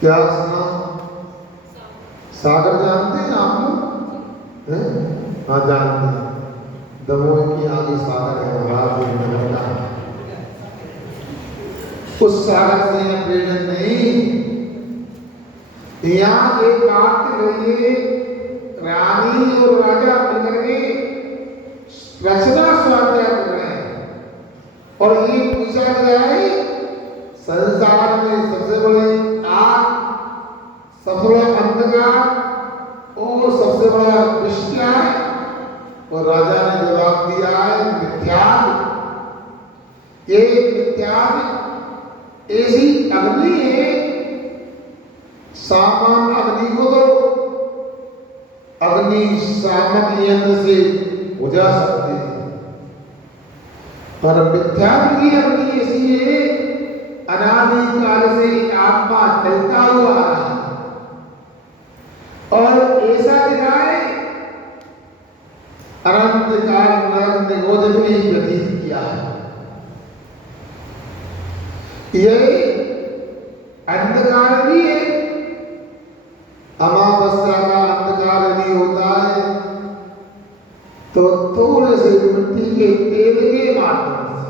क्या सुना? सागर जानते हैं आप लोग? हाँ जानते हैं। दमोह की आगे सागर है, महाराज का। उस सागर से प्रेरित नहीं, यहाँ एक बात रही, रानी और राजा मिलकर के रचना स्वाध्याय कर रहे हैं और ये पूछा गया है संसार में सबसे बड़ी आग, सबसे बड़ा अंधकार और सबसे बड़ा विष क्या है? और राजा ने जवाब दिया है मिथ्यात्व। ये मिथ्यात्व ऐसी अग्नि है, सामान्य अग्नि को तो अग्निशामक यंत्र से बुझा सकते हैं, पर मिथ्यात्व की अग्नि ऐसी है, अनादि काल से आत्मा चलता हुआ आ रहा है और ऐसा दिखाए अनंत काल नरक निगोद में व्यतीत किया है। ये अंधकार भी है, अमावस्या का अंधकार नहीं होता है तो थोड़े से मिट्टी के तेल के माध्यम से,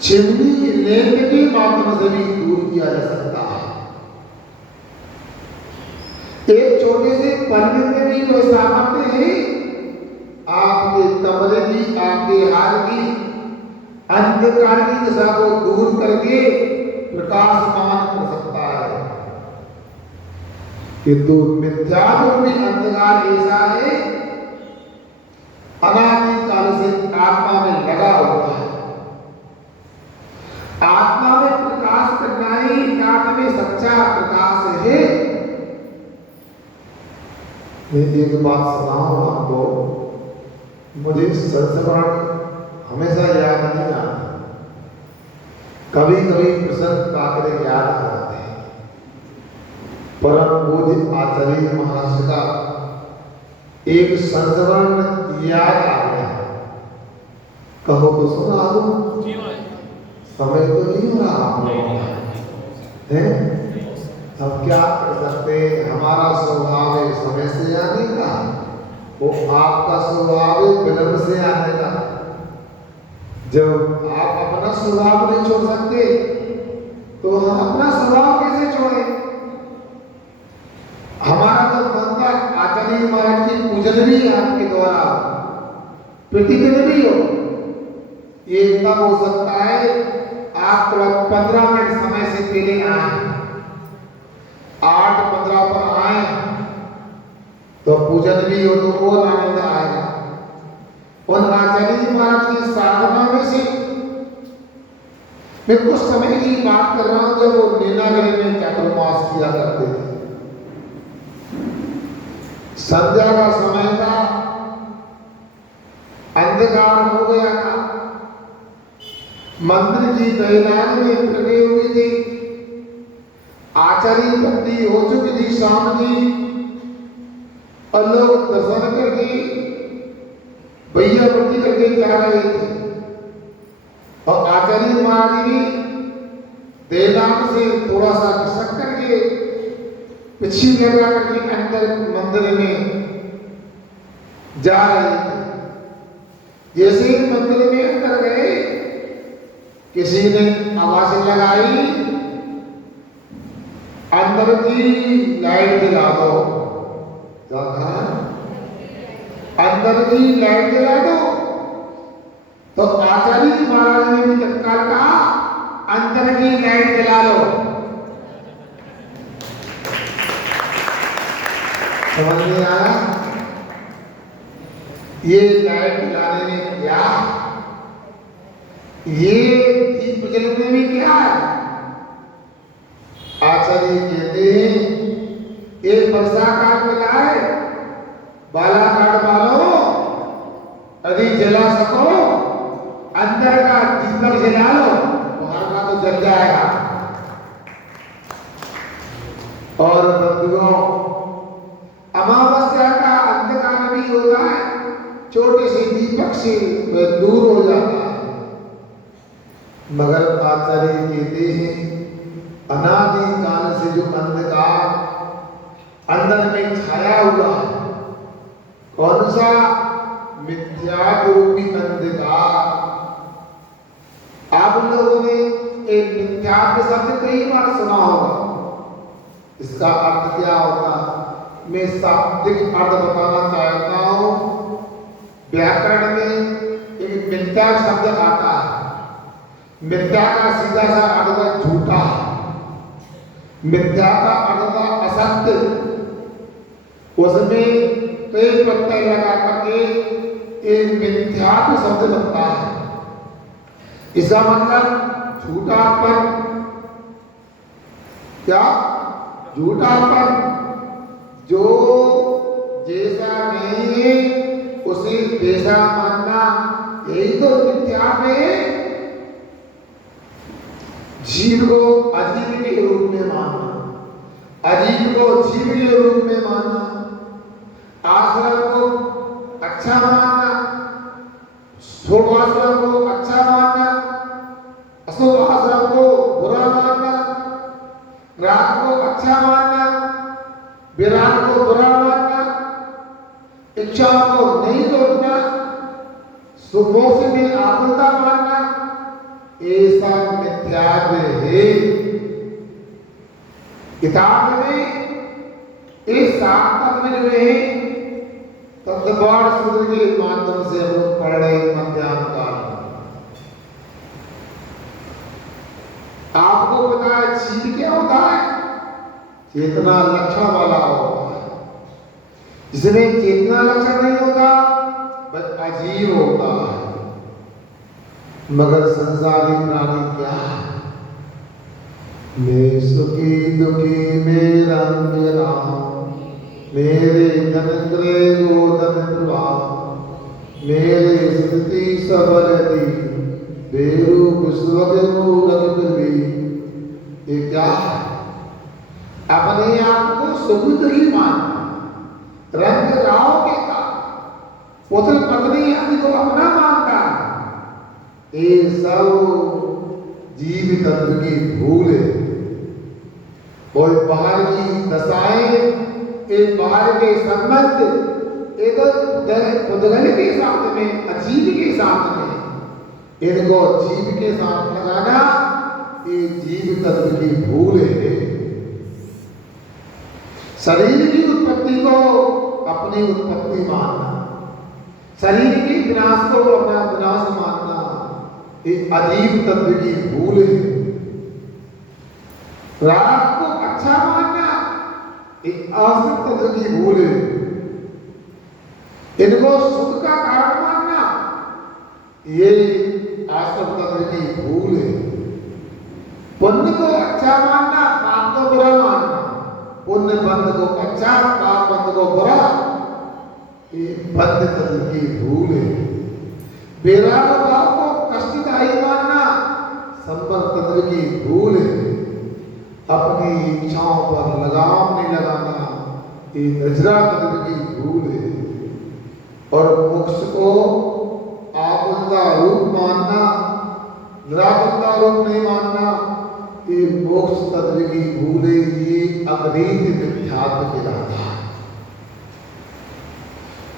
चिमनी लैंप के माध्यम से भी दूर किया जा सकता है। एक छोटे से पन्ने में भी कोई सामर्थ्य है आपके कमरे की, आपके हाल की अंधकार की दिशा को दूर करके प्रकाशमान कर सकता है। किंतु मिथ्यात्व भी अंधकार ऐसा है, अनादि काल से आत्मा में लगा हुआ है। आत्मा में प्रकाश करना ही आत्मा में सच्चा प्रकाश है। मैं एक बात सुनाऊं आपको, मुझे संस्मरण हमेशा याद नहीं आता, कभी कभी प्रसंग आकर याद आते हैं। परम पूज्य आचार्य महाराज का एक संस्मरण याद आ गया, कहो तो सुना दो। समय तो नहीं हो रहा आप लोगों का है, अब क्या कर सकते, हमारा स्वभाव है समय से आने का, वो आपका स्वभाव है विलंब से आने का। जब आप अपना स्वभाव नहीं छोड़ सकते तो हम अपना स्वभाव कैसे छोड़े? हमारा तो बनता आचार्य महाराज की पूजन भी आपके द्वारा प्रतिदिन भी हो, ये तब हो सकता है आप 15 मिनट समय से पहले आए, 8:15 पर आए तो पूजन भी हो तो और आनंद आएगा। उन आचार्य महाराज की साधना में से मैं कुछ समय की बात कर रहा हूं जब वो नीलागिरी में चातुर्मास किया करते थे। संध्या का समय था, अंधकार हो गया था, मंदिर की बहलान में लगी हुई थी, आचार्य बंदी हो चुकी थी शाम की, और लोग दर्शन करके भैया बंदी करके जा रहे थे और आचार्य महाराज भी देवदान से थोड़ा सा खिसक करके पिछी लगा करके अंदर मंदिर में जा रहे थे। जैसे ही मंदिर में अंदर गए, किसी ने आवाज लगाई, अंदर की लाइट जला दो। अंदर की लाइट जला दो। तो आचार्य महाराज ने भी तत्काल कहा अंदर की लाइट जला लो। समझ नहीं आया? ये लाइट जलाने में क्या, ये दीप जलने में क्या है? आचार्य कहते हैं एक वर्षा काट मिला है, बालाघाट वालों यदि जला सको अंदर का दीपक जला लो, बाहर का तो जल जाएगा। और बंधुओं, अमावस्या का अंधकार भी होता है, छोटे से दीपक से वह दूर हो जाता है। मगर आचार्य कहते हैं अनादि काल जो अंधकार अंदर में छाया हुआ है, कौन सा? मिथ्या रूपी अंधकार। आप लोगों ने एक मिथ्या के शब्द कई बार सुना होगा। इसका अर्थ क्या होता? मैं शाब्दिक अर्थ बताना चाहता हूं। व्याकरण में एक मिथ्या शब्द आता है। मिथ्या का सीधा सा अर्थ है झूठा। मिथ्या का अर्थ था असत्य। उसमें कई प्रत्यय लगा करके एक मिथ्या शब्द बनता है। इसका मतलब झूठापन। क्या? झूठापन। जो जैसा नहीं है उसे जैसा मानना, यही तो मिथ्या में। जीव को अजीब के रूप में मानना, अजीब को जीव के रूप में मानना, आश्रम को अच्छा मानना, शुभ आश्रम को अच्छा मानना, अशुभ आश्रम को बुरा मानना, राग को अच्छा मानना, विराग को बुरा मानना, इच्छाओं को नहीं रोकना, सुमोक्ष में आकुलता मानना, ऐसा मिथ्यात्व है। किताब में इस सात में जो है तत्वपाठ सूत्र के माध्यम से हम लोग पढ़ रहे मध्याह्न काल में। आपको पता है जीव क्या होता है? चेतना लक्षण वाला होता है। जिसमें चेतना लक्षण नहीं होता बस अजीब होता है। मगर संसारी प्राणी क्या है? मैं सुखी दुखी में रंग राम, मेरे दरिद्रे गोदन प्रभाव, मेरे स्थिति सबरती बेरू विश्वगुरु भी। ये क्या है? अपने आप को सुख दुखी मानना, रंग राव के का पुत्र पत्नी आदि को अपना मानता है। ये सब जीव तत्व की भूल है। और बाहर की दशाएं, एक बाहर के संबंध, एक पुद्गल के साथ में, अजीब के साथ में, इनको जीव के साथ लगाना, ये जीव तत्व की भूल है। शरीर की उत्पत्ति को अपनी उत्पत्ति मानना, शरीर के विनाश को अपना विनाश मानना, ये अजीब तत्व की भूल है। राग को अच्छा मानना एक आश्रित तत्व की भूल है। इनको सुख का कारण मानना ये आश्रित तत्व की भूल है। पुण्य को अच्छा मानना, पाप को बुरा मानना, पुण्य बंध को अच्छा, पाप बंध को बुरा, ये बंध तत्व की भूल है। बेराग भाव को कष्टदायी मानना संपर्क तत्व की भूल है। अपनी इच्छाओं पर लगाम नहीं लगाना ये नजरा तत्व की भूल है। और मोक्ष को आकुलता रूप मानना, निराकुलता रूप नहीं मानना, ये मोक्ष तत्व की भूल है। ये अगणित मिथ्यात्व कहलाता है।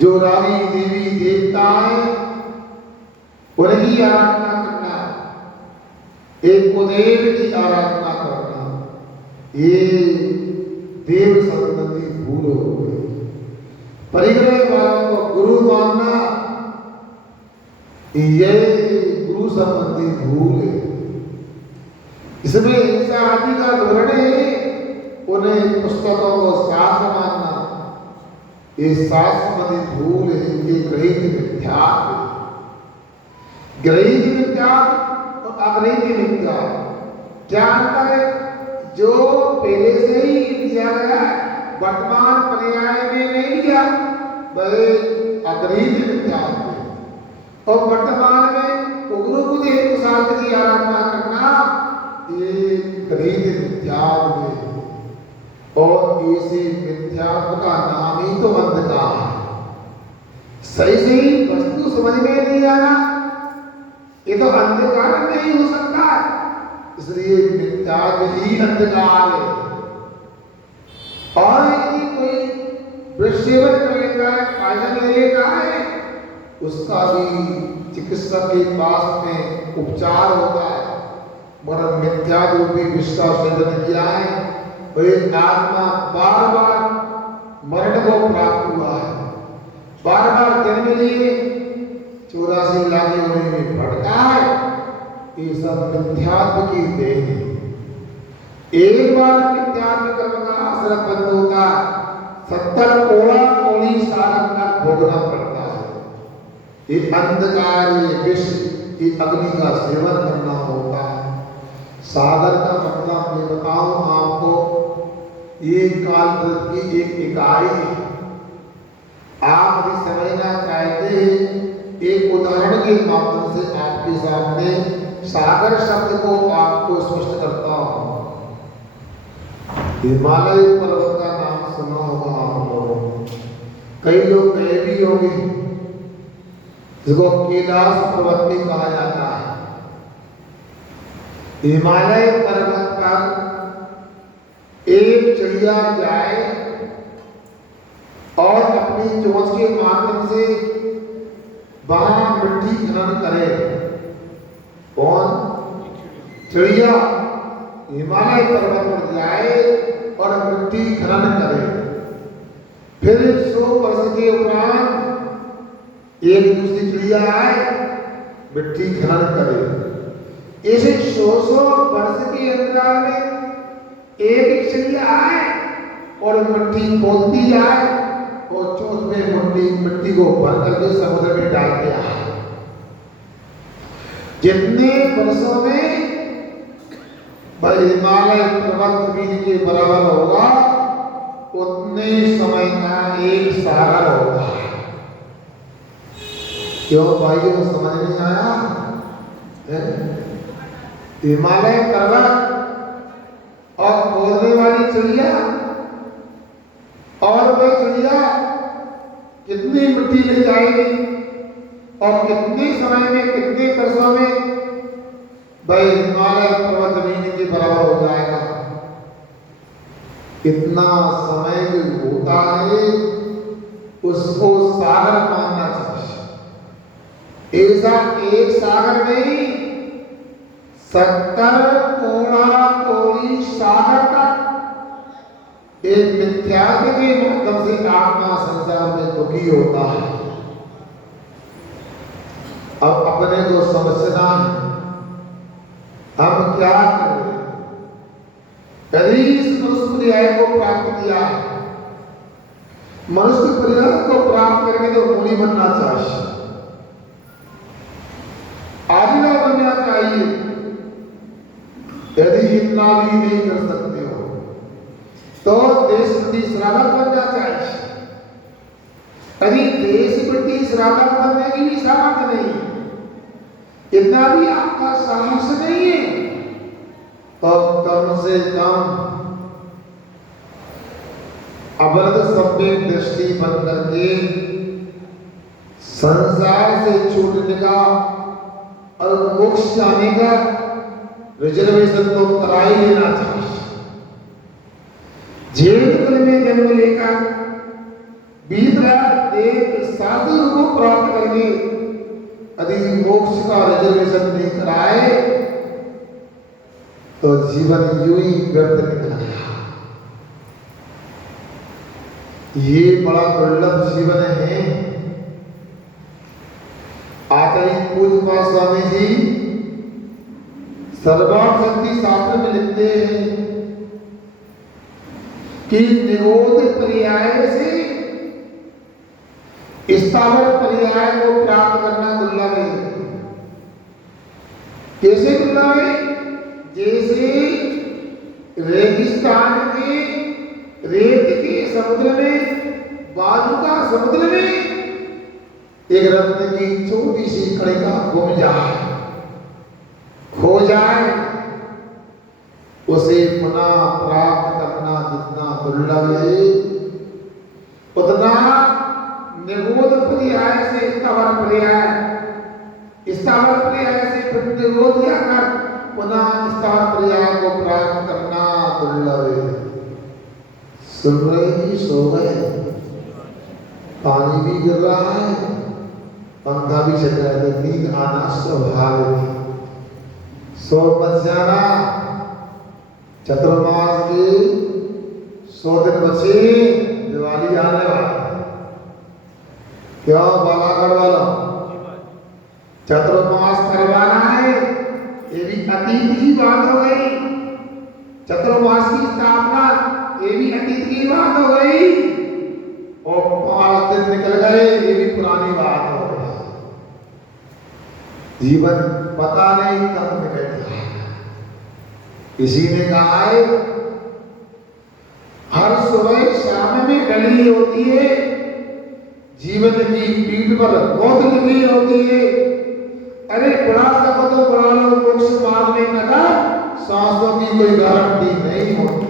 जो रानी देवी देवता है उनकी आराधना करना, एक कुदेव की आराधना करना, ये देव संबंधी भूल हो गई। परिग्रह वालों को गुरु मानना, ये गुरु संबंधी भूल है। इसमें हिंसा आदि का धोरण है। उन्हें पुस्तकों को शास्त्र मानना, ये शास्त्र संबंधी भूल है। ये ग्रहित मिथ्यात्व है। ग्रहित मिथ्यात्व और अग्रहित मिथ्यात्व क्या अंतर है? जो पहले से ही दिया गया वर्तमान पर्याय में नहीं दिया वह अग्रहित मिथ्यात्व है। और वर्तमान में उग्र बुद्धि शास्त्र की आराधना करना ये ग्रहित मिथ्यात्व है। और इसी मिथ्यात्व का नाम ही तो अंधकार है। सही सही वस्तु समझ में नहीं आना, ये तो अंधकार नहीं हो सकता है। इसलिए मिथ्यात्व ही अंधकार है। और यदि कोई वृक्षसेवन कर लेता है, पॉइजन ले लेता है, उसका भी चिकित्सक के पास में उपचार होता है। मगर मिथ्या रूपी विश्वास सेवन किया है, वह आत्मा बार बार मरण को प्राप्त हुआ है, बार बार जन्म लिए 84 लाख योनि में भटका है। ये सब मिथ्यात्व की देन है। एक बार मिथ्यात्व कर्म का आश्रय बंद होता, 70 कोड़ा कोड़ी सारंग का भोगना पड़ता है। ये अंधकार, ये विष, ये अग्नि का सेवन करना होता है। सागर का मतलब मैं बताऊं आपको, ये कालकृत की एक इकाई है। आप यदि समझना चाहते हैं, एक उदाहरण के माध्यम से आपके सामने सागर शब्द को आपको स्पष्ट करता हूं। हिमालय पर्वत का नाम सुना होगा आप लोगों ने, कई लोग गए भी होंगे, जिसको कैलाश पर्वत भी कहा जाता है। हिमालय पर्वत पर एक चिड़िया जाए और अपनी चोंच के माध्यम से वहां मिट्टी खनन करे। कौन? चिड़िया हिमालय पर्वत पर जाए और मिट्टी खनन करे। फिर 100 वर्ष के उपरांत एक दूसरी चिड़िया आए, मिट्टी खनन करे। इसे 100 वर्ष के अंतराल में एक चिड़िया आए और मिट्टी खोदती जाए और चोंच में मिट्टी को भर करके समुद्र में डालते आए। जितने वर्षों में हिमालय पर्वत जमीन के बराबर होगा, उतने समय का एक सागर होगा। क्यों भाइयों, समझ नहीं आया? हिमालय पर्वत और खोदने वाली चिड़िया, और वह चिड़िया कितनी मिट्टी ले जाएगी और कितने समय में, कितने वर्षों में भाई हिमालय पर्वत जमीन के बराबर हो जाएगा। कितना समय जो होता है उसको सागर मानना चाहिए। ऐसा एक सागर में 70 कोड़ा कोड़ी सागर तक एक मिथ्यात्व के माध्यम से आत्मा संसार में दुखी होता है। अब अपने को समझना है, हम क्या करें? यदि इस मनुष्य पर्याय को प्राप्त किया है, मनुष्य पर्याय को प्राप्त करके तो मुनि बनना चाहिए, आदिला बनना चाहिए। यदि इतना भी नहीं कर सकते हो तो देशपति श्रावक बनना चाहिए। यदि देशपति श्रावक बनने की भी सामर्थ्य नहीं, इतना भी आपका साहस नहीं है, तो कम से कम अवरद सभ्य दृष्टि बन करके संसार से छूटने का और मोक्ष जाने का रिजर्वेशन तो करा ही लेना चाहिए। जेल में जन्म लेकर बीतरा देव साधु को प्राप्त करके यदि मोक्ष का रिजर्वेशन नहीं कराए तो जीवन यूं ही व्यर्थ निकल गया। ये बड़ा दुर्लभ जीवन है। आचार्य पूज्यपाद स्वामी जी सर्वार्थ शक्ति शास्त्र में लिखते हैं कि निरोध पर्याय से स्थावर पर्याय को प्राप्त करना दुर्लभ है। कैसे दुर्लभ है? जैसे रेगिस्तान के रेत के समुद्र में, बालू का समुद्र में एक रत्न की छोटी सी कणिका गुम जाए, खो जाए, उसे पुनः प्राप्त करना जितना दुर्लभ है, उतना निरोध पर्याय से स्थावर पर्याय से फिर निरोध जाकर पुनः स्थावर पर्याय को प्राप्त करना दुर्लभ है। सुन रहे कि सो गए? पानी भी गिर रहा है, पंखा भी चल रहा है, नींद आना स्वाभाविक है। सो मत जाना, चतुर्मास के 100 दिन बचे, दिवाली आने वाली। क्यों बालागढ़ वालों, चतुर्मास करवाना है, ये भी अतीत की बात हो गई। चतुर्मास की स्थापना ये भी अतीत की बात हो गई, और 5 दिन निकल गए, ये भी पुरानी बात हो गई। जीवन पता नहीं कब निकल जाएगा। किसी ने कहा है हर सुबह शाम में डली होती है, जीवन की पीठ पर गोद लगी होती है। अरे बड़ा सको तो बड़ा लो, मोक्ष मारने का सांसों की कोई गारंटी नहीं होती।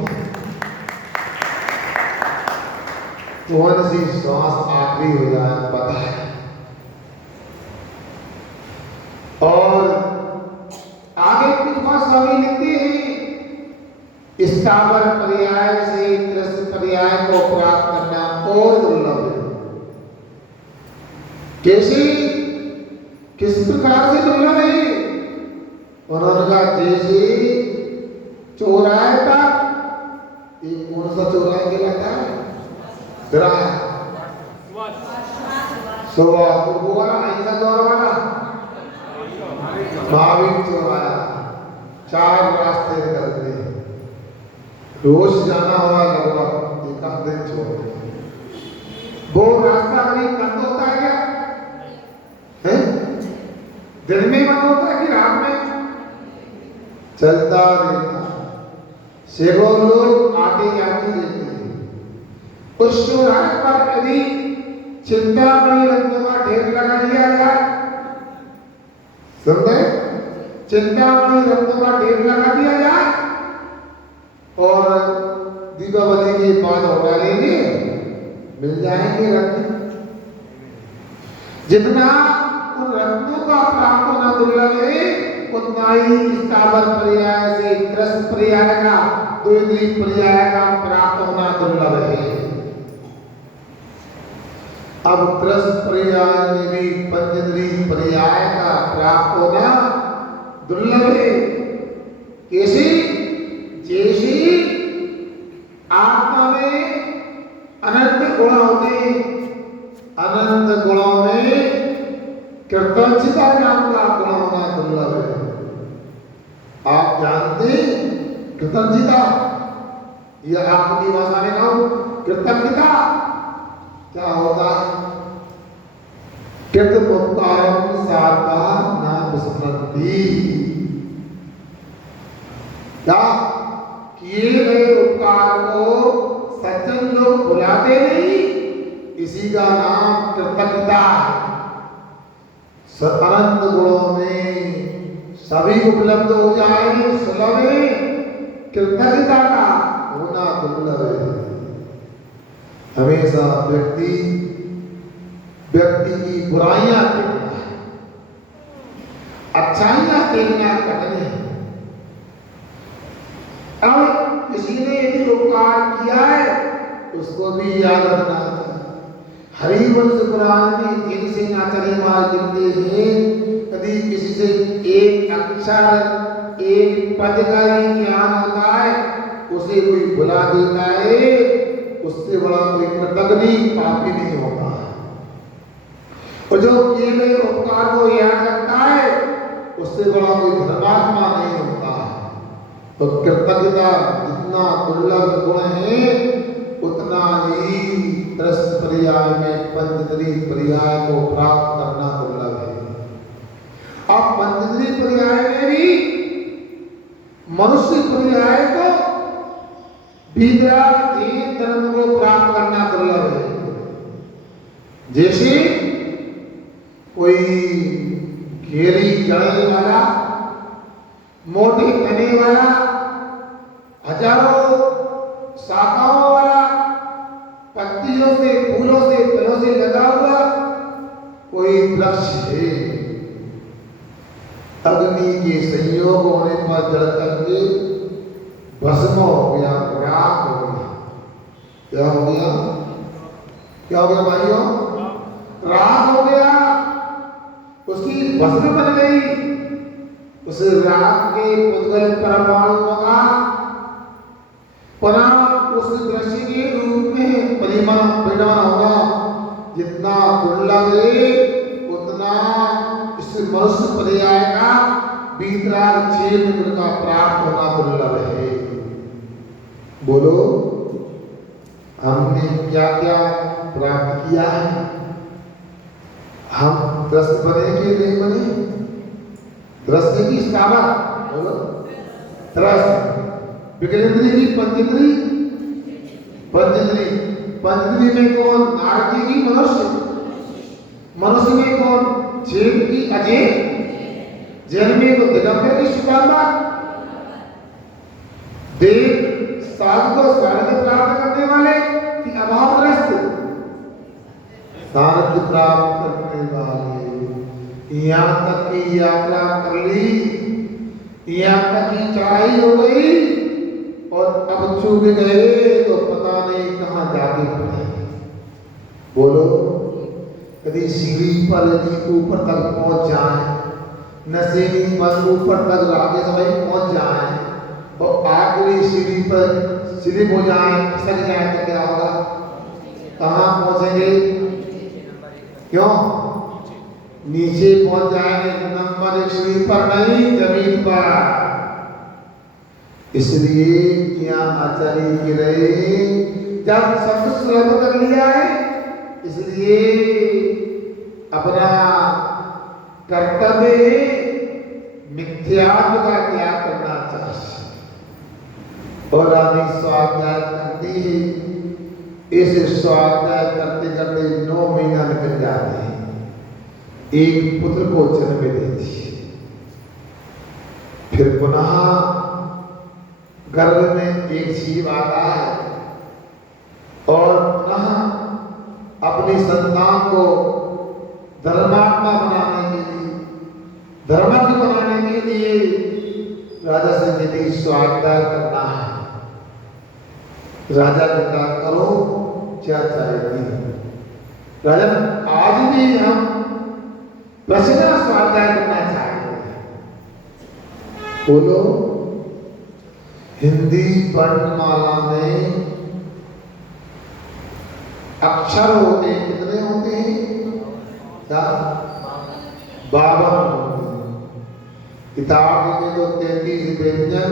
कौन सी सांस आखिरी हो जाए पता है। और आगे कुछ बात स्वामी लिखते हैं, स्थावर पर्याय से त्रस्त पर्याय को प्राप्त करना और दुर्लभ है। कैसे, किस प्रकार से दुर्लभ है? उन्होंने कहा जैसे चौराहे पर, एक कौन सा चौराहा कहलाता है? ऐसा दौर वाला महावीर चौराहा, 4 रास्ते निकलते हैं, रोज जाना हुआ लगभग एक आध दिन छोड़। वो रास्ता कभी बंद होता है क्या? है? दिन में बंद होता है कि रात में? चलता रहता, सैकड़ों लोग आते जाते रहते हैं। उस चौराहे पर यदि चिंतामणि रत्नों का ढेर लगा दिया जाए, समझे? चिंतामणि रत्नों का ढेर लगा दिया जाए और दीपावली के बाद उठा लेंगे, मिल जाएंगे रत्न। जितना उन रत्नों का प्राप्त होना दुर्लभ है, उतना ही स्थावर पर्याय से त्रस्त पर्याय का, द्वितीय पर्याय का प्राप्त होना दुर्लभ है। अब त्रस्त पर्याय में भी पंचद्वीय पर्याय का प्राप्त होना दुर्लभ है। कैसे? जैसे आत्मा में अनंत गुण होते हैं, अनंत गुणों में कृतज्ञता नाम का गुण होना दुर्लभ है। आप जानते कृतज्ञता, यह आपकी भाषा में कहूं कृतज्ञता क्या होता है? कृतोपकारं साका न विस्मरति, क्या किए गए उपकार को सज्जन लोग भुलाते नहीं, इसी का नाम कृतज्ञता है। अनंत गुणों में सभी उपलब्ध हो जाए, सुलभ है, कृतज्ञता का होना दुर्लभ है। हमेशा व्यक्ति की बुराइयां देखना है, अच्छाइयां देखना कठिन है। अब किसी ने यदि उपकार किया है, उसको भी याद रखना है। हरिवंश पुराण में जिनसे नाचने मार गिनते हैं, यदि किसी से एक अक्षर एक पद का ही ज्ञान होता है, उसे कोई भुला देता है, उससे बड़ा कोई कृतज्ञ पापी नहीं होता है। और जो किए गए उपकार को याद रखता है, उससे बड़ा कोई धर्मात्मा नहीं होता है। तो कृतज्ञता जितना दुर्लभ गुण है, उतना ही त्रस्त पर्याय में पंचद्वीय पर्याय को प्राप्त करना दुर्लभ है। अब पंचद्वीय पर्याय में भी मनुष्य पर्याय को विद्याधीन धर्म को प्राप्त करना दुर्लभ है। जैसे कोई घेरी जड़ने वाला, मोटे तने वाला, हजारों शाखाओं वाला, पत्तियों से, फूलों से, फलों से लगा हुआ कोई वृक्ष है। अग्नि के संयोग होने पर जल करके भस्म हो गया, राख हो गया। क्या हो गया? क्या हो गया भाइयों? राख हो गया, उसकी भस्म बन गई। उस राख के पुद्गल परमाणुओं का पुनः उस दृश्य के रूप में परिमाण होगा। जितना दुर्लभ है उतना इस मनुष्य पर्याय का बीतराग क्षेत्र का प्राप्त होना दुर्लभ है। बोलो, हमने क्या क्या प्राप्त किया है? हम त्रस्त बने कि नहीं बने? त्रस्त की स्थापना बोलो, त्रस्त। विकलेंद्री की पंचेंद्री, पंचेंद्री, पंचेंद्री में कौन? नारद जी की मनुष्य, मनुष्य में कौन? जैन की अजय, जैन में तो दिगंबर की शुभांबा, देव साधु को सारथ्य प्राप्त करने वाले कि अभावग्रस्त सारथ्य प्राप्त करने वाले। यहाँ तक की यात्रा कर ली, यहाँ तक की चढ़ाई हो गई और अब चूक गए तो पता नहीं कहाँ जाके पड़े। बोलो, यदि सीढ़ी पर यदि ऊपर तक पहुंच जाए, नशेनी पर ऊपर तक आगे सभी पहुंच जाए और आखिरी सीढ़ी पर स्लिप हो जाए, फिसल जाए तो क्या होगा? कहाँ पहुंचेंगे? क्यों? नीचे पहुंच जाएंगे, नंबर 1 सीढ़ी पर नहीं, जमीन पर। इसलिए यहाँ आचार्य की रहे जब सब सुलभ कर लिया है, इसलिए अपना कर्तव्य मिथ्यात्व का त्याग करना चाहिए। और आदि स्वाध्याय करती है, इस स्वाध्याय करते करते 9 महीना निकल जाते हैं, एक पुत्र को जन्म देती है। फिर पुनः गर्भ में एक जीव आता है और पुनः अपनी संतान को धर्मात्मा बनाने के लिए, धर्मात्मा बनाने के लिए राजा से यदि स्वाध्याय करना है, राजा कहता करो क्या चाहेगी। राजा आज भी हम प्रसिद्ध स्वाध्याय करना चाहेंगे। बोलो, हिंदी वर्णमाला में अक्षर होते हैं, कितने होते हैं? क्या? 52 होते हैं। किताब में तो 33 व्यंजन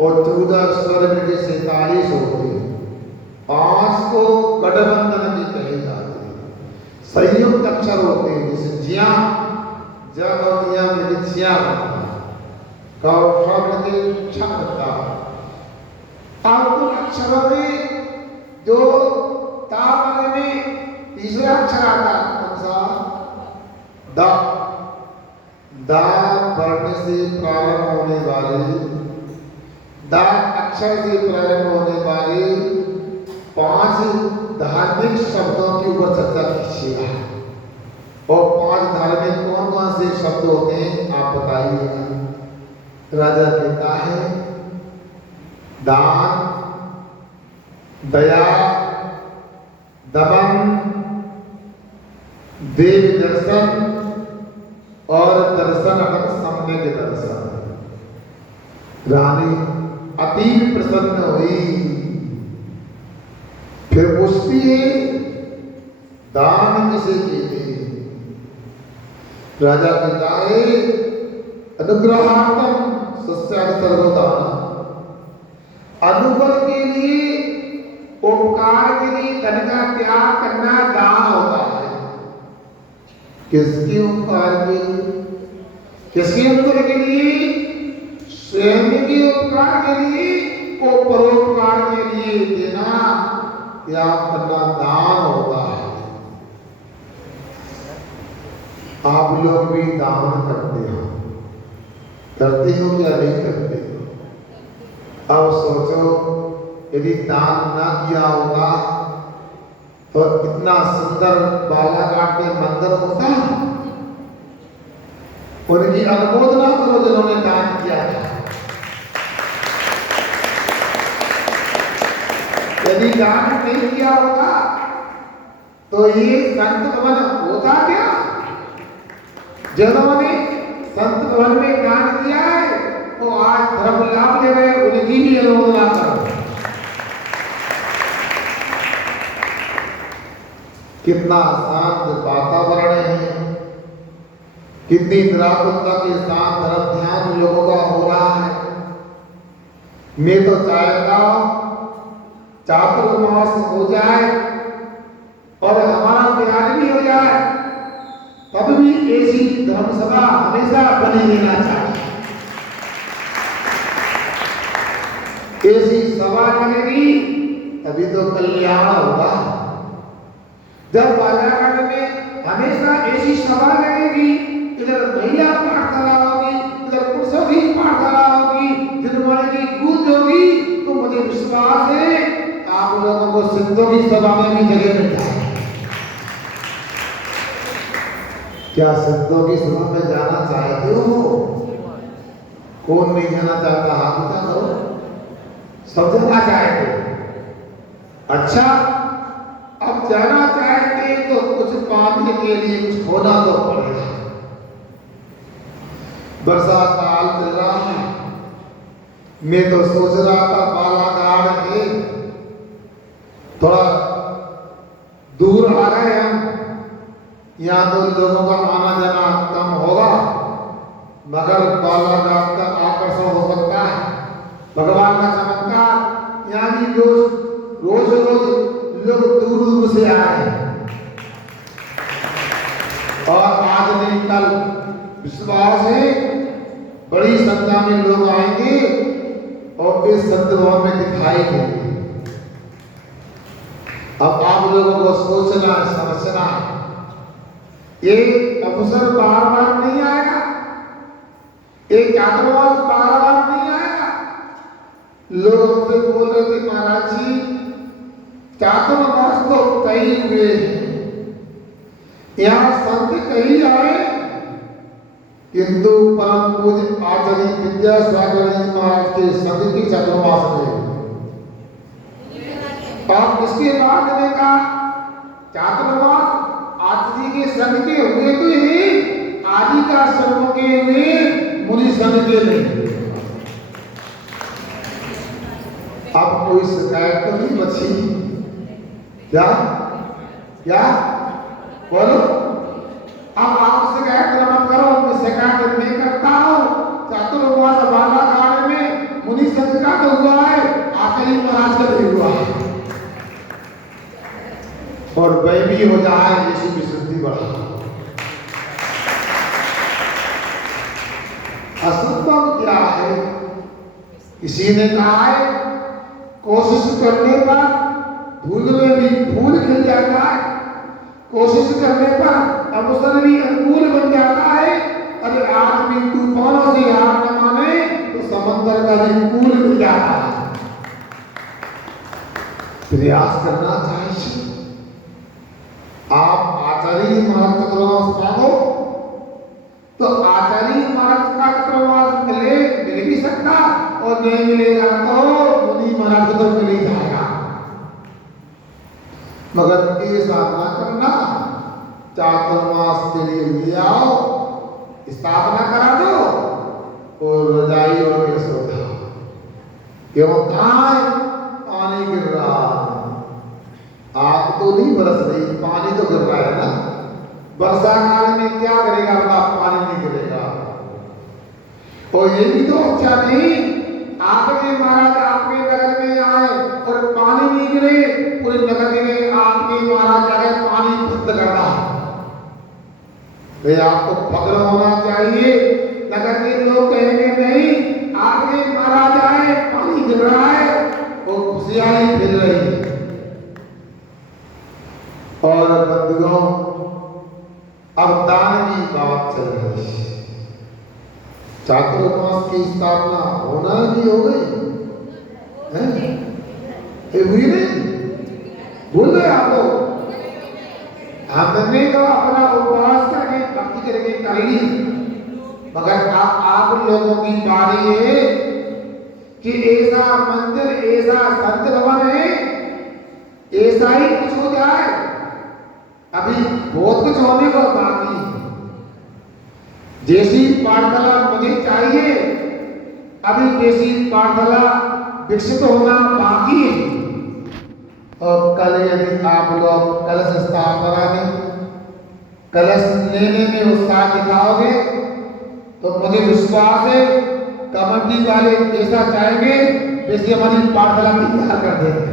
और 14 स्वर के 47 होते हैं। 5 को गठबंधन भी कहे जाते हैं। संयुक्त अक्षर होते हैं, जैसे जिया, जब और जिया में जिया शब्द के छक बनता है। अब उन अक्षरों में जो ता वाले में तीसरा अक्षर आता है, कौन सा? द। द वर्ण से प्रारंभ होने वाली, द अक्षर से प्रारंभ होने वाली 5 धार्मिक शब्दों के ऊपर चर्चा कीजिएगा। और 5 धार्मिक कौन कौन से शब्द होते हैं आप बताइएगा। राजा कहता है दान, दया, दमन, देव दर्शन और दर्शन सम्यक दर्शन। रानी अति प्रसन्न हुई, फिर पूछती है दान किसे कहते हैं? राजा कहता है अनुग्रहार्थम सस्यादि सर्वदान। अनुग्रह के लिए, उपकार के लिए धन का त्याग करना दान होता है। किसके उपकार के लिए? किसके अनुग्रह के लिए? स्वयं के उपकार के लिए और परोपकार के लिए देना, त्याग करना दान होता है। आप लोग भी दान करते हो, करते हो क्या नहीं करते हो? अब सोचो यदि दान ना किया होगा तो कितना सुंदर बालाघाट में मंदिर होता। उनकी अनुमोदना करो जिन्होंने दान किया था। यदि दान नहीं किया होता तो ये संत भवन होता क्या? जिन्होंने संत भवन में दान किया है वो आज धर्म लाभ ले रहे, उनकी भी अनुमोदना करो। कितना शांत वातावरण है, कितनी निराकुलता के साथ धर्म ध्यान लोगों का हो रहा है। मैं तो चाहता हूं चातुर्मास हो जाए और हमारा प्यार भी हो जाए, तब भी ऐसी धर्म सभा हमेशा बनी रहना चाहिए। ऐसी सभा लगेगी तभी तो कल्याण होगा। जब बाजारगढ़ में हमेशा ऐसी सभा लगेगी, इधर महिला पाठशाला होगी, इधर पुरुषों की पाठशाला होगी, जिनवाने की गूंज होगी, तो मुझे विश्वास है आप लोगों को सिद्धों की सभा में भी जगह मिल जाए। क्या सिद्धों की सभा में जाना चाहते हो? कौन नहीं जाना चाहता? हाथ उठा करो। सब जाना चाहते हो? अच्छा, अब जाना चाहते तो कुछ पाने के लिए कुछ होना तो पड़ेगा। बरसात काल चल रहा है, मैं तो सोच रहा था बालाघाट के थोड़ा दूर आ गए हम, यहाँ तो लोगों का आना जाना कम होगा, मगर बालाघाट का आकर्षण हो सकता है। भगवान का चमत्कार, यहाँ भी रोज लोग दूर दूर से आए और आज नहीं कल विश्वास है बड़ी संख्या में लोग आएंगे और इस संत भवन में दिखाई देंगे। अब आप लोगों को सोचना समझना, ये अवसर बार बार नहीं आएगा, एक चातुर्मास बार बार नहीं आएगा। लोग हमसे बोल रहे थे महाराज जी चातुर्मास तो कई हुए हैं, यहाँ संत कई आए, किंतु परम पूज्य आचार्य विद्यासागर जी महाराज के संत की चातुर्मास में आप इसके बाद में कहा चातुर्मास आचार्य के संत के हुए तो ही आदि का सर्व के हुए मुनि संत के नहीं। अब कोई शिकायत तो नहीं बची क्या? क्या बोलो? अब आप शिकायत मत करो, मैं शिकायत नहीं करता हूँ। चातुर्मास बालाघाट में मुनि संत का तो हुआ है, आचार्य महाराज का भी हुआ है, और वह भी हो जाए यीशु की शुद्धि बढ़ा। असंभव क्या है? किसी ने कहा है कोशिश करने पर धूल में भी फूल खिल जाता है, कोशिश करने पर अवसर भी अनुकूल बन जाता है। अरे आदमी तूफानों से हार न माने तो समंदर का भी कूल मिल जाता है। प्रयास करना चाहिए। आप आचार्य महाराज का चातुर्मास मांगो तो आचार्य महाराज का चातुर्मास मिल भी सकता, और नहीं मिलेगा तो मुनि महाराज को तो मिल ही जाएगा। मगर ऐसा ना करना, चातुर्मास के लिए ले आओ, स्थापना करा दो और रजाई और के सो जाओ। क्यों? पानी गिर रहा, आग तो नहीं बरस रही, पानी तो गिर रहा है ना। वर्षा काल में क्या करेगा? पानी नहीं गिरेगा। और ये भी तो अच्छा नहीं, आपके महाराज आपके नगर में आए और पानी नहीं गिरे, पूरे नगर में आपके महाराज जाकर पानी बंद करना। तो आपको फक्र होना चाहिए। नगर के लोग कहेंगे नहीं, आपके महाराज आए, पानी गिर रहा है, वो खुशियाली फिर रही है। और बंधुओं, अब दान की बात चल रही है। चातुर्मास की स्थापना होना भी हो गई है, हुई नहीं? भूल गए आप लोग? हमने तो अपना उपवास करके भक्ति करके कर ली, मगर आप लोगों की बारी है कि ऐसा मंदिर, ऐसा संत भवन है ऐसा ही कुछ हो जाए। अभी बहुत कुछ होने को बाकी है। जैसी पाठशाला मुझे चाहिए, अभी जैसी पाठशाला विकसित होना बाकी है। और कल यदि आप लोग कलश स्थापना में, कलश लेने में उत्साह दिखाओगे तो मुझे विश्वास है कमेटी वाले ऐसा चाहेंगे जैसे हमारी पाठशाला तैयार कर देंगे।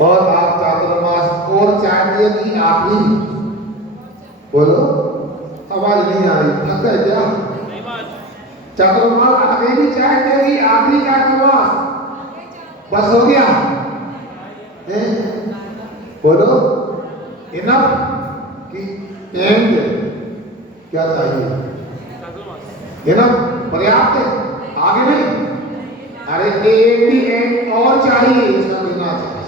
और आप चातुर्मास और चाहते हैं कि आप ही बोलो, आवाज नहीं आ रही, थक गए क्या? चातुर्मास आगे भी चाहते हैं कि आखिरी चातुर्मास बस हो गया? बोलो इनफ कि एंड क्या चाहिए? इनफ पर्याप्त है, आगे नहीं। अरे एक भी एंड और चाहिए, इसका लेना चाहिए।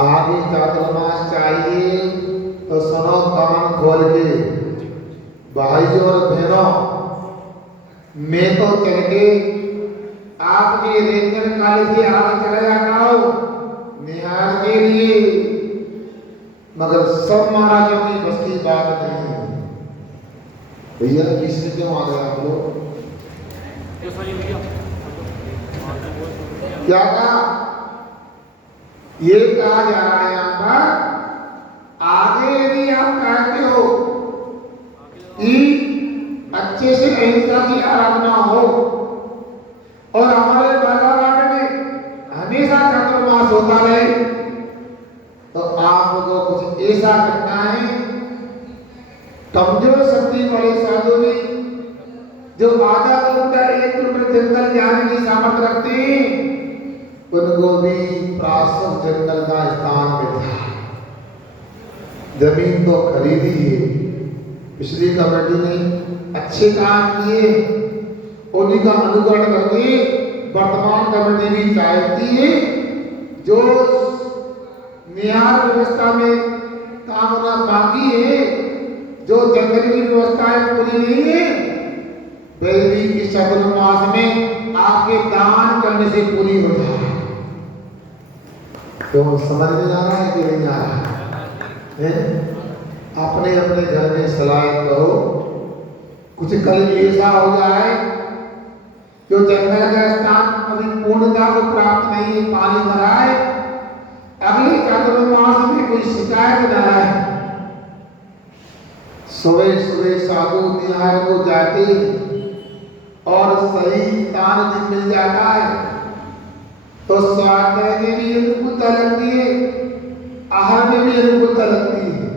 आगे चातुर्मास चाहिए तो सुनो कान खोल के भाई और बहनों, मैं तो चल के आपके रेंजर कॉलेज से आगे चला जाता हूँ निहार के लिए, मगर सब महाराजों की बस की बात नहीं है। भैया किसने क्यों आ गए आप लोग? क्या कहा? ये कहा जा रहा है यहाँ पर, आगे यदि आप कहते हो कि अच्छे से अहिंसा की आराधना हो और हमारे बालाघाट में हमेशा चातुर्मास होता रहे, तो आपको कुछ ऐसा करना है। कमजोर शक्ति वाले साधु भी जो आधा किलोमीटर 1 किलोमीटर जंगल जाने की सामर्थ्य रखते हैं, उनको भी प्राश्रम जंगल का स्थान मिलता है। जमीन तो खरीदी है, पिछली कमेटी ने अच्छे काम किए, उन्हीं का अनुकरण करके वर्तमान कमेटी भी चाहती है जो निहार व्यवस्था में काम होना बाकी है, जो जंगल की व्यवस्थाएं पूरी नहीं है, वे भी इस चातुर्मास में आपके दान करने से पूरी हो जाए। तो समझ में आ रहा है कि नहीं आ रहा है? अपने अपने घर में सलाह करो, कुछ कल ऐसा हो जाए जो जंगल का स्थान अभी पूर्णता को प्राप्त नहीं है, पानी भरा है, अगले चातुर्मास में कोई शिकायत न आए। सुबह सुबह साधु निहार को जाते और सही स्थान दिन मिल जाता है तो स्वाध्याय में भी अनुकूलता लगती है, आहार में भी अनुकूलता लगती है।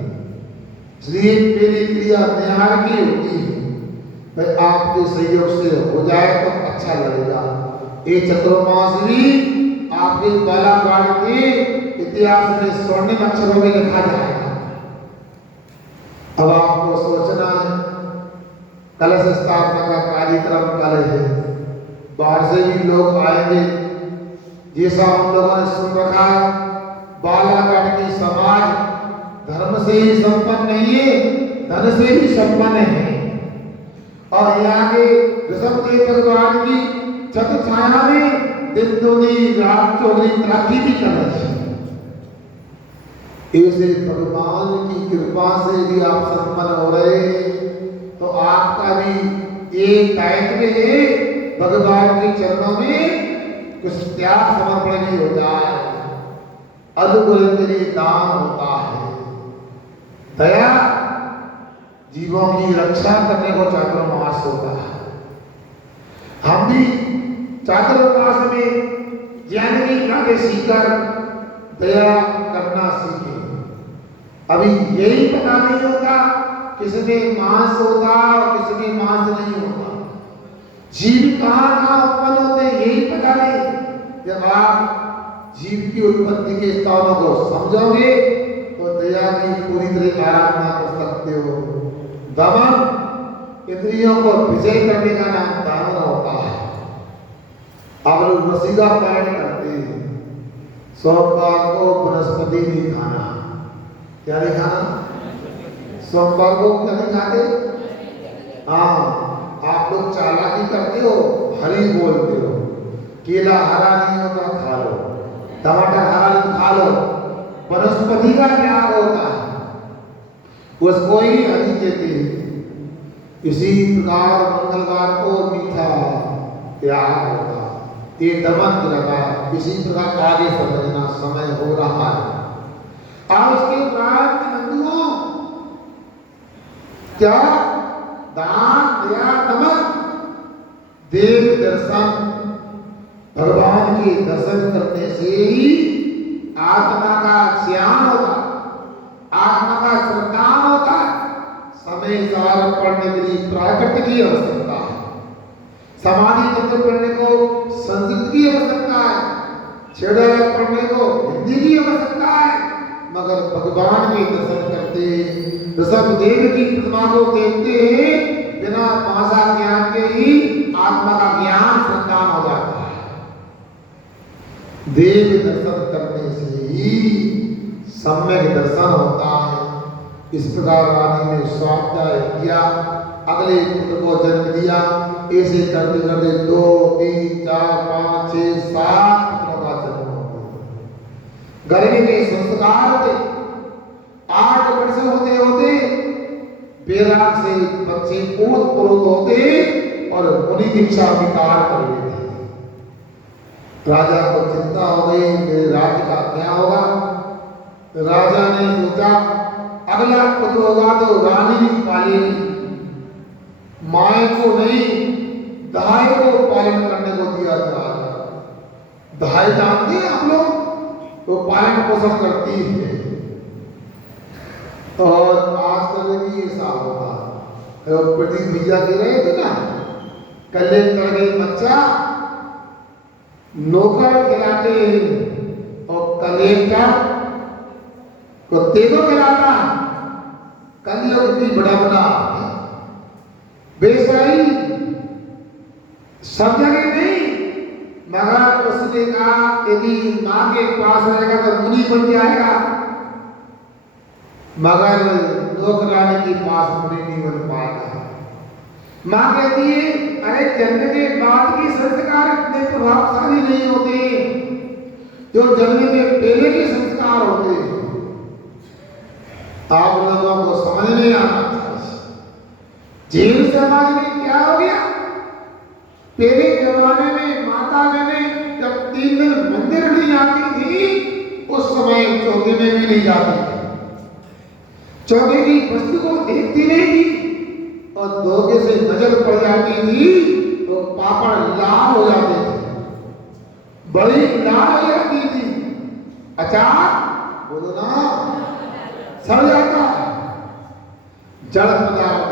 इसलिए पहली क्रिया निहार की होती है। भाई आपके सहयोग से हो जाए तो अच्छा लगेगा। ये चातुर्मास भी आपके बालाघाट के इतिहास में स्वर्णिम अक्षरों में लिखा जाएगा। अब आपको सोचना है, कलश स्थापना का कार्यक्रम कल है, बाहर से भी लोग आएंगे। जैसा हम लोगों ने सुन रखा है, बालाघाट की समाज धर्म से ही संपन्न नहीं है, धन से भी संपन्न है। और यहाँ के ऋषभदेव भगवान की छत्र छाया में दिन दूनी रात चौगनी तरक्की भी कर रही है। ऐसे भगवान की कृपा से भी आप संपन्न हो रहे, तो आपका भी एक दायित्व है भगवान के चरणों में कुछ त्याग समर्पण भी हो जाए। अद्भुत के लिए दान होता है। दया जीवों की रक्षा करने को चातुर्मास होता है। हम भी चातुर्मास में ज्ञान की बातें सीखकर दया करना सीखें। अभी यही पता नहीं होता किसमें मांस होता और किसमें मांस नहीं होता, जीव कहाँ उत्पन्न होते यही पता नहीं। जब आप जीव की उत्पत्ति के स्थानों को समझोगे तो दया की पूरी तरह आराधना कर सकते हो। दमन इंद्रियों को विजय करने का नाम दमन होता है। अब लोग रसीदा पालन करते हैं, सोमवार को बृहस्पति नहीं खाना। क्या नहीं खाना? सोमवार को क्या नहीं खाते? हाँ, आप लोग चालाकी करते हो, हरी बोलते हो, केला हरा नहीं होता खा लो, टमाटर हरा नहीं खा लो, वनस्पति का त्याग होता है, उसको ही हरी कहते हैं। इसी प्रकार मंगलवार को मीठा त्याग होगा, ये दमन लगा। इसी प्रकार आगे समझना समय हो रहा है। और उसके उपरांत बंधुओं क्या दान दया दमन देव दर्शन, भगवान के दर्शन करने से ही आत्मा का ज्ञान होगा, आत्मा का श्रद्धान होता है। समय सार पढ़ने के लिए प्राकृतिक की आवश्यकता है, समाधि तत्व पढ़ने को संस्कृत की आवश्यकता है, छेड़ा पढ़ने को हिंदी की आवश्यकता है। मगर भगवान के दर्शन करते, ऋषभ देव की प्रतिमा को देखते बिना भाषा ज्ञान के ही आत्मा का ज्ञान श्रद्धान हो जाता है। देव दर्शन करने से ही सम्यक दर्शन होता है। इस प्रकार रानी ने स्वाध्याय किया, अगले पुत्र को जन्म दिया। ऐसे करते करते 2, 3, 4, 5, 6, 7 पुत्रों का जन्म हो गया। गर्मी के संस्कार थे। 8 वर्ष होते होते बेराग से बच्चे पूर्ण पुरुष होते और मुनि दीक्षा विकार कर लेते। राजा को चिंता हो गई, मेरे राज्य का क्या होगा। राजा ने सोचा अगला पुत्र होगा तो रानी भी पालेगी, माए को नहीं दाई को पालन करने को दिया जाएगा। दाई जानते हैं आप लोग, तो पालन पोषण करती है। और आज कल की ऐसा होगा, प्रदीप भैया कह रहे थे ना, कले करके बच्चा नौकर खिलाते और कलेक्टर कुत्ते को खिलाता। कल लोग भी बड़ा बड़ा बेसराई सब जगह नहीं, मगर उसने कहा यदि मां के पास रहेगा तो मुनि बन जाएगा, मगर नौकरानी के पास मुनि नहीं बन पाएगा। मां कहती है अरे जन्म के बाद के संस्कार इतने प्रभावशाली नहीं होते जो जन्म के पहले के संस्कार होते हैं। आप लोगों को समझ नहीं आना चाहिए। जीव समाज में क्या हो गया, पहले जमाने में माता बहने जब 3 दिन मंदिर नहीं आती थी, उस समय चौके में भी नहीं जाती थी, चौके की वस्तु को देखती नहीं थी, और धोखे से नजर पड़ जाती थी तो पापड़ लाल हो जाते थे, बड़ी लाल हो जाती थी, अचार बोलो ना सड़ जाता। जड़ पदार्थ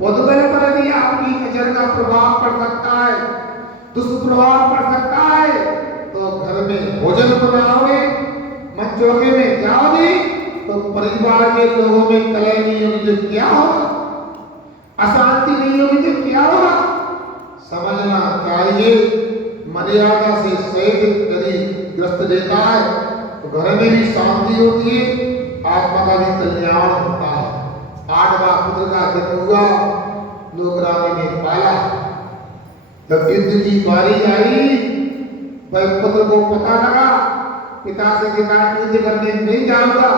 पौधे पर यदि आपकी नजर का प्रभाव पड़ सकता है, दुष्प्रभाव पड़ सकता है, तो घर में भोजन बनाओगे, मत चौके में जाओगे तो परिवार के लोगों में कलह नहीं होगी तो क्या होगा, अशांति नहीं होगी तो क्या होगा। समझना चाहिए मर्यादा से सहित यदि ग्रस्त देता है तो घर में भी शांति होती है, आत्मा का भी कल्याण होता है। 8वां पुत्र का जन्म हुआ, नौकरानी ने पाला। जब युद्ध की बारी आई, वह पुत्र को पता लगा, पिता से कहा युद्ध करने नहीं जाऊंगा।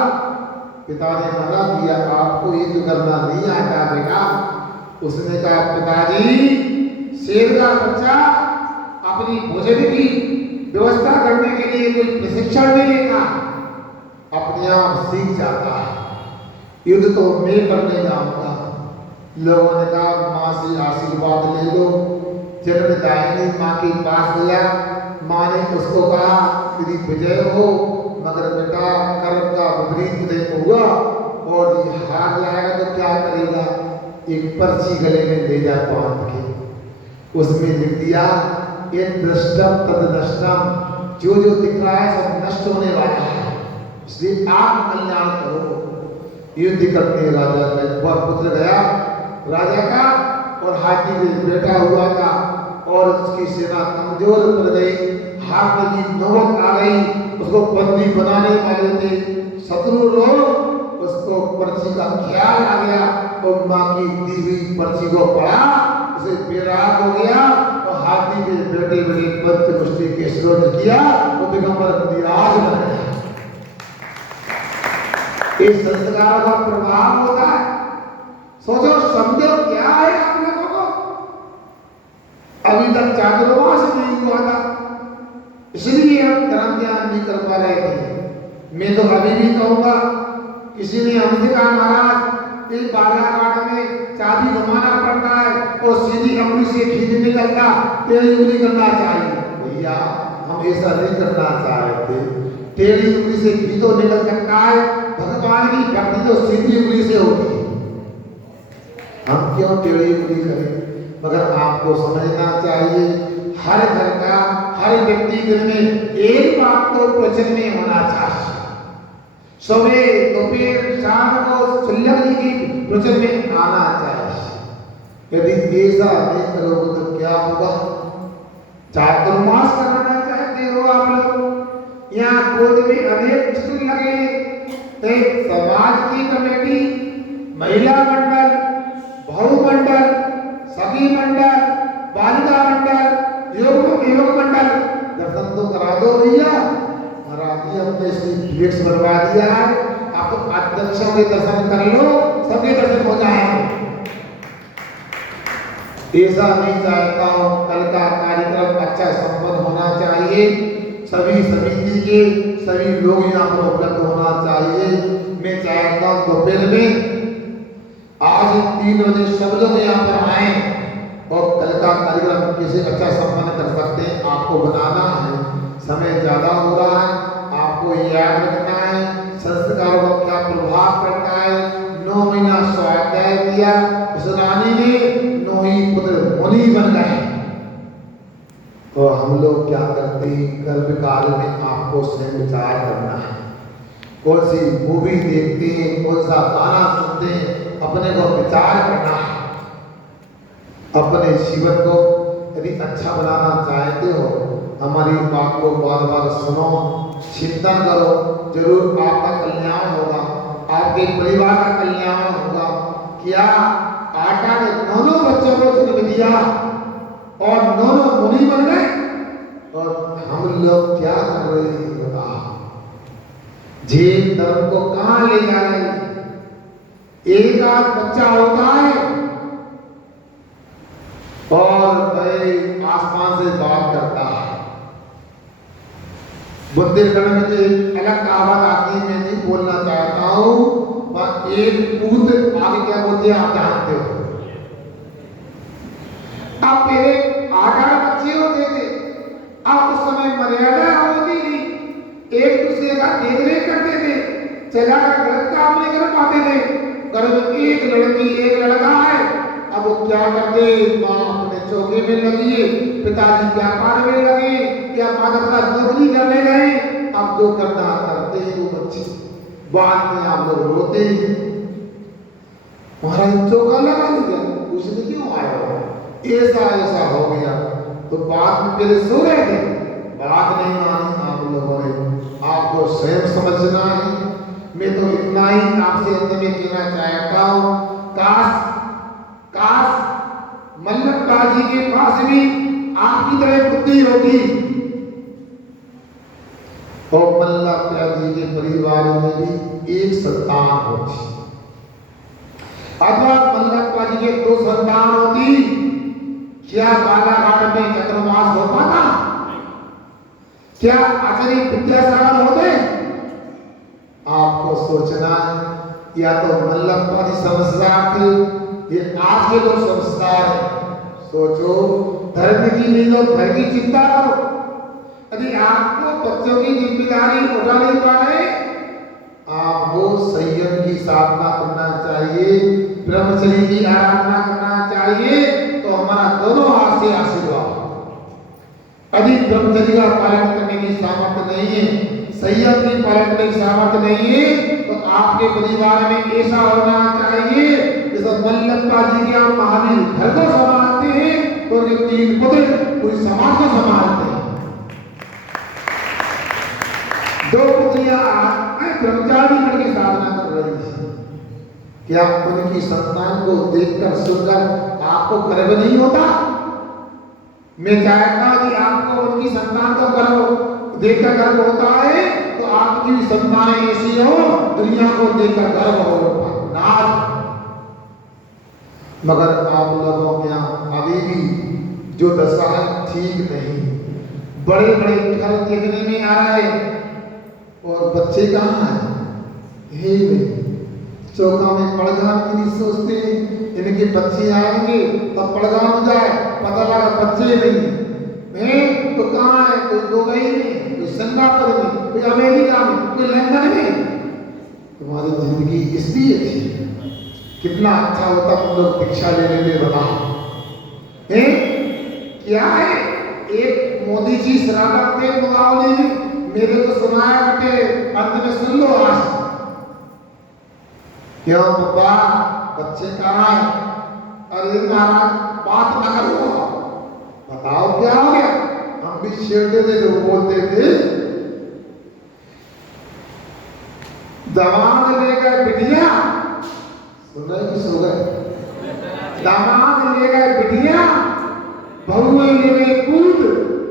पिता ने मना किया आपको युद्ध करना नहीं आता बेटा। उसने कहा पिताजी शेर का बच्चा अपनी भोजन की व्यवस्था करने के लिए कोई प्रशिक्षण नहीं लेता, अपने आप सीख जाता है। युद्ध तो मैं करने जाऊंगा। लोगों ने कहा माँ से आशीर्वाद ले लो। जन्मदायिनी माँ के पास गया, माँ ने उसको कहा तेरी विजय हो, मगर बेटा कर्म का विपरीत उदय हुआ और ये हार जाएगा तो क्या करेगा। एक पर्ची गले में ले जा बांध के, उसमें लिख दिया ये दृष्टम तद नष्टम, जो जो दिख रहा है सब नष्ट होने वाला है, इसलिए आप कल्याण करो। युद्ध करते राजा का पुत्र गया राजा का, और हाथी में बैठा हुआ था और उसकी सेना कमजोर पड़ गई, हारने की नौबत आ गई। उसको बंदी बनाने वाले थे शत्रु लोग, उसको पर्ची का ख्याल आ गया और माँ की दी हुई पर्ची को पढ़ा, उसे बेराग हो गया और हाथी के बेटे बेटे पंच मुष्टि के स्रोत किया वो दिगंबर आज बन गया। इस संस्कार का प्रभाव होता है। सोचो समझो क्या है आप लोगों को, अभी तक चातुर्मास नहीं हुआ था इसलिए हम धर्म ज्ञान नहीं कर पा रहे थे। मैं तो अभी भी कहूंगा, किसी ने हमसे कहा महाराज एक बालाघाट में चाबी घुमाना पड़ता है और सीधी अंगुली से खींच निकलता, टेढ़ी उंगली करना चाहिए। भैया हम ऐसा नहीं करना चाह रहे थे। टेढ़ी उंगली से खींचो निकल सकता है, भगवान की भक्ति तो सीधी उंगली से होती है। हम क्यों टेढ़ी उंगली करें? मगर आपको समझना चाहिए हर घर का हर व्यक्ति दिन में एक बात तो प्रचलन में होना चाहिए। सुबह दोपहर शाम को सुल्लभ जी की प्रचलन में आना चाहिए। यदि ऐसा नहीं करोगे तो क्या होगा? चातुर्मास कराना चाहते हो आप लोग, यहाँ गोद में अनेक चित्र लगे, एक समाज की कमेटी, महिला मंडल, बहु मंडल, सभी मंडल, बालिका मंडल, योग मंडल, दर्शन तो करा दो भैया। महाराज हमने इसकी फ्लेक्स बनवा दिया है, आप तो अध्यक्षों के दर्शन कर लो, सबके दर्शन हो जाएंगे। ऐसा नहीं चाहता हूँ, कल का कार्यक्रम अच्छा संपन्न होना चाहिए, सभी समिति के सभी लोग यहाँ पर उपलब्ध होना चाहिए। मैं चाहता हूँ दोपहर में आज 3 बजे सब लोग यहाँ पर आए और कल का कार्यक्रम कैसे अच्छा संपन्न कर सकते हैं आपको बनाना है। समय ज्यादा हो रहा है, आपको याद रखना है संस्कारों का क्या प्रभाव पड़ता है। 9 महीना स्वाध्याय किया, उस रानी ने 9 ही पुत्र मुनि बन गए। तो हम लोग क्या करते हैं, गर्भकाल में आपको स्वयं विचार करना है। कौन सी मूवी देखते हैं, कौन सा गाना सुनते हैं, अपने को विचार करना है। अपने जीवन को यदि अच्छा बनाना चाहते हो, हमारी बात को बार बार सुनो, चिंतन करो, जरूर आपका कल्याण होगा, आपके परिवार का कल्याण होगा। क्या आटा ने 9 बच्चों को जन्म दिया और 9 मुनि बन गए, और हम लोग क्या कर रहे हैं बताओ? जीव धर्म को कहां ले जा रहे हैं? एक आध बच्चा होता है और भाई आसमान से बात करता है। बुंदेलखंड में तो एक अलग कहावत आती है, मैं नहीं बोलना चाहता हूँ, पर एक पूत आगे क्या बोलते हैं आप जानते हो। अब पहले 8 बच्चे होते थे, अब उस समय मर्यादा होती थी, एक दूसरे का देख करते थे, चला गलत काम नहीं कर पाते थे। घर में एक लड़की एक लड़का है, अब वो क्या करते, माँ अपने चौके में लगी है, पिताजी व्यापार में लगे या माता पिता नौकरी करने गए। अब जो करना करते हैं वो बच्चे, बाद में आप लोग रोते हैं, महाराज चौका लगा दिया, उसने क्यों आया, ऐसा हो गया। तो बाद में पहले सो रहे थे, बात नहीं मानी आप लोगों ने, आपको स्वयं समझना है। मैं तो इतना ही आपसे अंत में कहना चाहता हूँ, काश मल्लप्पा जी के पास भी आपकी तरह बुद्धि होगी और मल्लप्पा जी के परिवार में भी एक संतान होती, अथवा मल्लप्पा जी के 2 संतान होती, क्या बालाघाट में चतुर्मास हो पाता? क्या आचार्य विद्यासागर होते? आपको सोचना है, या तो मल्लप्पा जी समझदार थे, ये आज के लोग समझदार हैं। सोचो, धर्म की नहीं तो घर की चिंता करो। यदि आपको बच्चों की जिम्मेदारी उठा नहीं पा रहे, आपको संयम की साधना करना चाहिए, ब्रह्मचर्य की आराधना करना चाहिए, तो हमारा दोनों हाथ से आशीर्वाद। यदि ब्रह्मचर्य का पालन करने की सामर्थ्य नहीं है, संयम की पालन करने की सामर्थ्य नहीं है, तो आपके परिवार में ऐसा होना चाहिए जैसे मल्लप्पा जी के आप महावीर घर को संभालते हैं, तो उनके 3 पुत्र पूरी समाज को संभालते हैं। 2 पुत्रियां ब्रह्मचारी बन के साधना कर रही है। क्या उनकी संतान को देखकर सुनकर आपको गर्व नहीं होता? मैं चाहता हूं कि आपको उनकी संतान को गर्व देखकर गर्व होता है, तो आपकी संतानें ऐसी हो दुनिया को देखकर गर्व हो नाज। मगर आप लोगों के यहाँ अभी भी जो दशा है ठीक नहीं, बड़े बड़े घर देखने में आ रहा है और बच्चे कहाँ हैं? हे नहीं, चौका में पड़गाम की नहीं सोचते, इनके बच्चे आएंगे तब पड़गाम हो जाए, पता लगा बच्चे नहीं तो कहाँ है? कोई दुबई में, कोई सिंगापुर में, कोई अमेरिका में, कोई लंदन में। तुम्हारी जिंदगी इसलिए थी, कितना अच्छा होता तुम लोग दीक्षा ले लेते, बताओ क्या है? एक मोदी जी शरारत थे मुकाबले में, मेरे को सुनाया बटे, अंत में सुन लो आज। क्यों बाबा बच्चे कहाँ है? अरे महाराज बात न करो, बताओ क्या हो गया? हम भी छेड़ते थे, लोग बोलते थे दामाद ले गए बिटिया, सुन रहे कि सो गए? दामाद ले गए बिटिया, बहुएं ले गए पूत,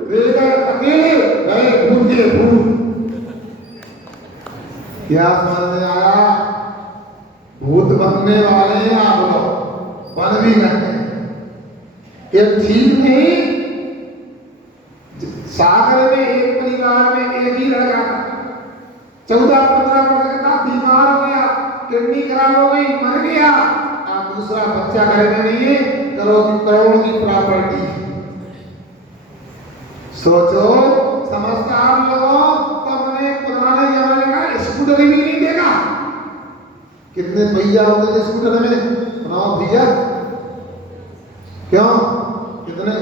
ले गए अकेले, गए भूत के भूत। क्या समझ में आया? भूत बनने वाले हैं आप लोग, बन भी गए हैं। ये ठीक नहीं। सागर में एक परिवार में एक ही लड़का था, 14-15 वर्ष का, बीमार हो गया, किडनी खराब हो गई, मर गया। अब दूसरा बच्चा घर में नहीं है, करोड़ों की प्रॉपर्टी। सोचो समझदार लोगों, तो मैंने पुराने जमाने का स्कूटर भी नहीं देखा। कितने पहिया होते थे स्कूटर में? बनाओ भैया, क्यों कितने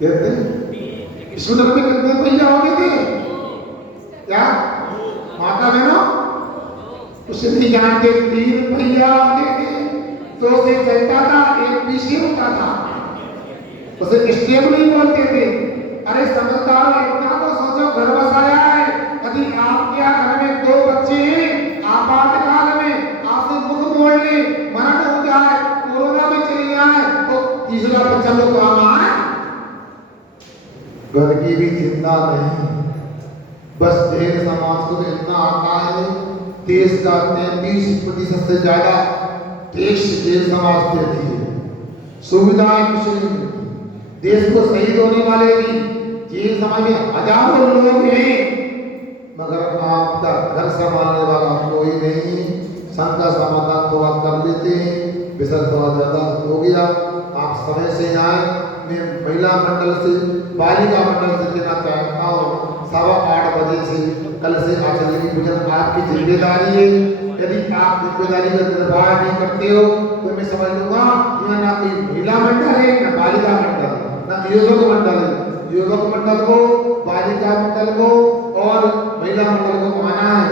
कहते स्कूटर में कितने पहिया होते थे? क्या माता बहनों उसे नहीं जानते? 3 पहिया होते थे, तो से चलता था, एक पीछे होता था, उसे स्टेप नहीं बोलते थे। अरे समझदार इतना तो सोचो, घर बसाया है, यदि आपके घर में 2 बच्चे हैं, आपातकाल में आपसे मुख मोड़ ले, मरण हो जाए, कोरोना में चली जाए, तो तीसरा बच्चा तो काम आए? घर की भी चिंता नहीं, बस जैन समाज को तो इतना आता है, देश का 33% से ज्यादा टैक्स जैन समाज देती है, सुविधाएं कुछ नहीं मिलती। देश को शहीद होने वाले भी जैन समाज में हजारों लोग हैं, मगर आपका घर संभालने वाला कोई नहीं। संघ का समाधान तो आप कर लेते हैं, विसर्जन थोड़ा ज्यादा हो गया, आप समय से आए। मैं महिला मंडल से, बालिका मंडल से देना चाहता हूँ, 8:15 बजे से कल से आचार्य की पूजन आपकी जिम्मेदारी है। यदि आप जिम्मेदारी का निर्वाह नहीं करते हो तो मैं समझ लूंगा यह ना कोई महिला मंडल है, ना बालिका मंडल, ना योजक मंडल है। योजक मंडल को, बालिका मंडल को और महिला मंडल को आना है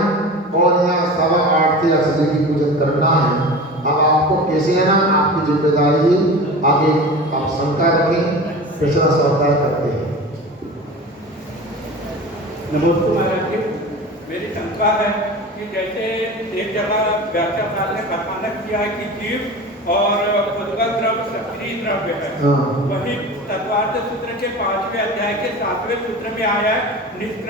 और यहाँ 8:15 से आचार्य की पूजन करना है। अब आपको कैसे है ना, आपकी जिम्मेदारी है, आगे आप शंका रखें, प्रश्न स्वीकार करते हैं। नमस्ते महाराज जी, मेरी शंका है कि जैसे एक जगह व्याख्याकार ने कथानक किया है कि जीव और उद्गत द्रव्य सक्रिय द्रव्य है, वही तत्वार्थ सूत्र के 5वें अध्याय के 7वें सूत्र में आया है